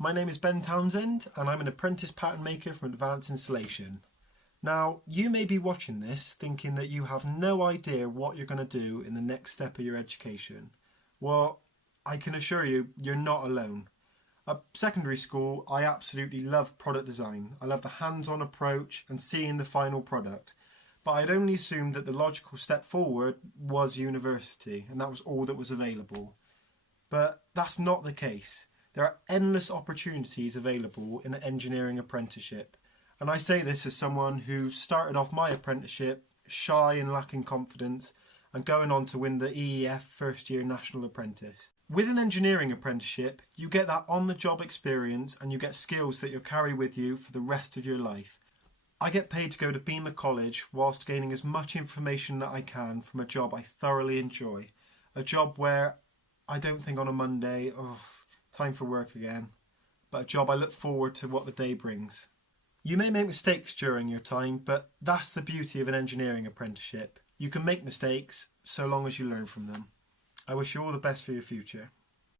My name is Ben Townsend and I'm an apprentice pattern maker from Advanced Installation. Now, you may be watching this thinking that you have no idea what you're going to do in the next step of your education. Well, I can assure you, you're not alone. At secondary school, I absolutely loved product design. I love the hands-on approach and seeing the final product. But I'd only assumed that the logical step forward was university and that was all that was available. But that's not the case. There are endless opportunities available in an engineering apprenticeship. And I say this as someone who started off my apprenticeship shy and lacking confidence and going on to win the EEF First Year National Apprentice. With an engineering apprenticeship, you get that on-the-job experience and you get skills that you'll carry with you for the rest of your life. I get paid to go to Beamer College whilst gaining as much information that I can from a job I thoroughly enjoy. A job where I don't think on a Monday, oh, time for work again, but a job I look forward to what the day brings. You may make mistakes during your time, but that's the beauty of an engineering apprenticeship. You can make mistakes so long as you learn from them. I wish you all the best for your future.